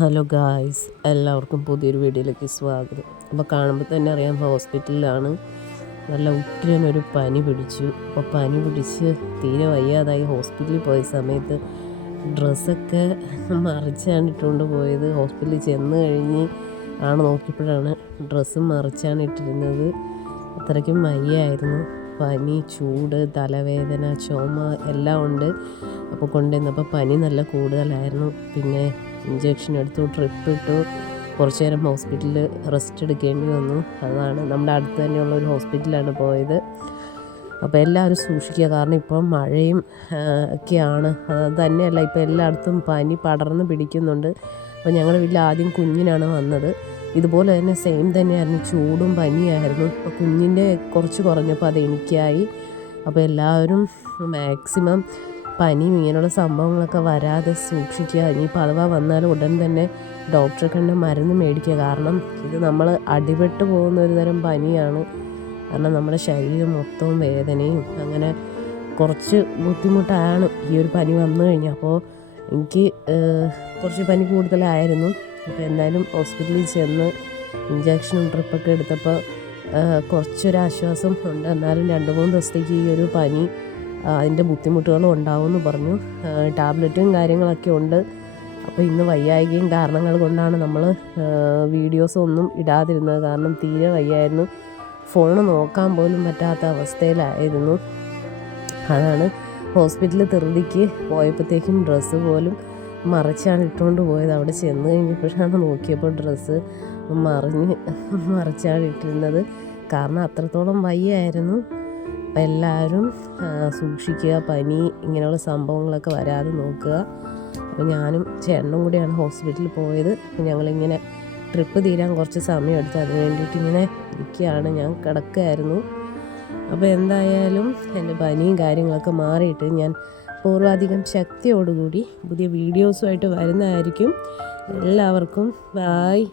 Hello guys എല്ലാവർക്കും പുതിയൊരു വീഡിയോയിലേക്ക് സ്വാഗതം. അപ്പോൾ കാണുമ്പോൾ തന്നെ അറിയാം ഹോസ്പിറ്റലിലാണ് നല്ല ഒരു പനി പിടിച്ചു. അപ്പോൾ പനി പിടിച്ച് തീരെ വയ്യാതായി. ഹോസ്പിറ്റലിൽ പോയ സമയത്ത് ഡ്രസ്സൊക്കെ മറിച്ചാണ് ഇട്ടുകൊണ്ട് പോയത്. ഹോസ്പിറ്റലിൽ ചെന്ന് കഴിഞ്ഞ് ആണ് നോക്കിയപ്പോഴാണ് ഡ്രസ്സ് മറിച്ചാണ് ഇട്ടിരുന്നത്. അത്രയ്ക്കും വയ്യായിരുന്നു. പനി ചൂട് തലവേദന ചുമ എല്ലാം ഉണ്ട്. അപ്പോൾ കൊണ്ടുവന്നപ്പോൾ പനി നല്ല കൂടുതലായിരുന്നു. പിന്നെ ഇഞ്ചക്ഷൻ എടുത്തു ട്രിപ്പ് ഇട്ടു. കുറച്ച് നേരം ഹോസ്പിറ്റലിൽ റെസ്റ്റ് എടുക്കേണ്ടി വന്നു. അതാണ് നമ്മുടെ അടുത്ത് തന്നെയുള്ള ഒരു ഹോസ്പിറ്റലാണ് പോയത്. അപ്പോൾ എല്ലാവരും സൂക്ഷിക്കുക. കാരണം ഇപ്പം മഴയും ഒക്കെയാണ്. തന്നെയല്ല ഇപ്പോൾ എല്ലായിടത്തും പനി പടർന്ന് പിടിക്കുന്നുണ്ട്. അപ്പോൾ ഞങ്ങളുടെ വീട്ടിൽ ആദ്യം കുഞ്ഞിനാണ് വന്നത്. ഇതുപോലെ തന്നെ സെയിം തന്നെയായിരുന്നു. ചൂടും പനിയായിരുന്നു. അപ്പോൾ കുഞ്ഞിന്റെ കുറച്ച് കുറഞ്ഞപ്പോൾ അത് എനിക്കായി. അപ്പോൾ എല്ലാവരും മാക്സിമം പനി ഇങ്ങനെയുള്ള സംഭവങ്ങളൊക്കെ വരാതെ സൂക്ഷിക്കുക. ഇനിയിപ്പോൾ അഥവാ വന്നാൽ ഉടൻ തന്നെ ഡോക്ടറെ കണ്ട് മരുന്ന് മേടിക്കുക. കാരണം ഇത് നമ്മൾ അടിപെട്ട് പോകുന്ന ഒരു തരം പനിയാണ്. കാരണം നമ്മുടെ ശരീരം മൊത്തവും വേദനയും അങ്ങനെ കുറച്ച് ബുദ്ധിമുട്ടാണ് ഈ ഒരു പനി വന്നു കഴിഞ്ഞാൽ അപ്പോൾ എനിക്ക് കുറച്ച് പനി കൂടുതലായിരുന്നു. അപ്പോൾ എന്തായാലും ഹോസ്പിറ്റലിൽ ചെന്ന് ഇഞ്ചക്ഷനും ഡ്രിപ്പൊക്കെ എടുത്തപ്പോൾ കുറച്ചൊരാശ്വാസം ഉണ്ട്. എന്നാലും രണ്ട് മൂന്ന് ദിവസത്തേക്ക് ഈ ഒരു പനി അതിന്റെ ബുദ്ധിമുട്ടുകളും ഉണ്ടാവുമെന്ന് പറഞ്ഞു. ടാബ്ലറ്റും കാര്യങ്ങളൊക്കെ ഉണ്ട്. അപ്പോൾ ഇന്ന് വയ്യായികയും കാരണങ്ങൾ കൊണ്ടാണ് നമ്മൾ വീഡിയോസ് ഒന്നും ഇടാതിരുന്നത്. കാരണം തീരെ വയ്യായിരുന്നു. ഫോൺ നോക്കാൻ പോലും പറ്റാത്ത അവസ്ഥയിലായിരുന്നു. അതാണ് ഹോസ്പിറ്റലിൽ തെറുതിക്ക് പോയപ്പോഴത്തേക്കും ഡ്രസ്സ് പോലും മറിച്ചാണ് ഇട്ടുകൊണ്ട് പോയത് അവിടെ ചെന്ന് കഴിഞ്ഞപ്പോഴാണ് നോക്കിയപ്പോൾ ഡ്രസ്സ് മറിഞ്ഞ് മറിച്ചാണ് ഇട്ടിരുന്നത്. കാരണം അത്രത്തോളം വയ്യായിരുന്നു. അപ്പം എല്ലാവരും സൂക്ഷിക്കുക പനി ഇങ്ങനെയുള്ള സംഭവങ്ങളൊക്കെ വരാതെ നോക്കുക. അപ്പോൾ ഞാനും ചേട്ടനും കൂടിയാണ് ഹോസ്പിറ്റലിൽ പോയത്. അപ്പോൾ ഞങ്ങളിങ്ങനെ ട്രിപ്പ് തീരാൻ കുറച്ച് സമയം എടുത്ത് അതിന് വേണ്ടിയിട്ട് ഇങ്ങനെ ഇരിക്കുകയാണ്. ഞാൻ കിടക്കുകയായിരുന്നു. അപ്പോൾ എന്തായാലും എന്റെ പനിയും കാര്യങ്ങളൊക്കെ മാറിയിട്ട് ഞാൻ പൂർവാധികം ശക്തിയോടുകൂടി പുതിയ വീഡിയോസുമായിട്ട് വരുന്നതായിരിക്കും. എല്ലാവർക്കും ബായ്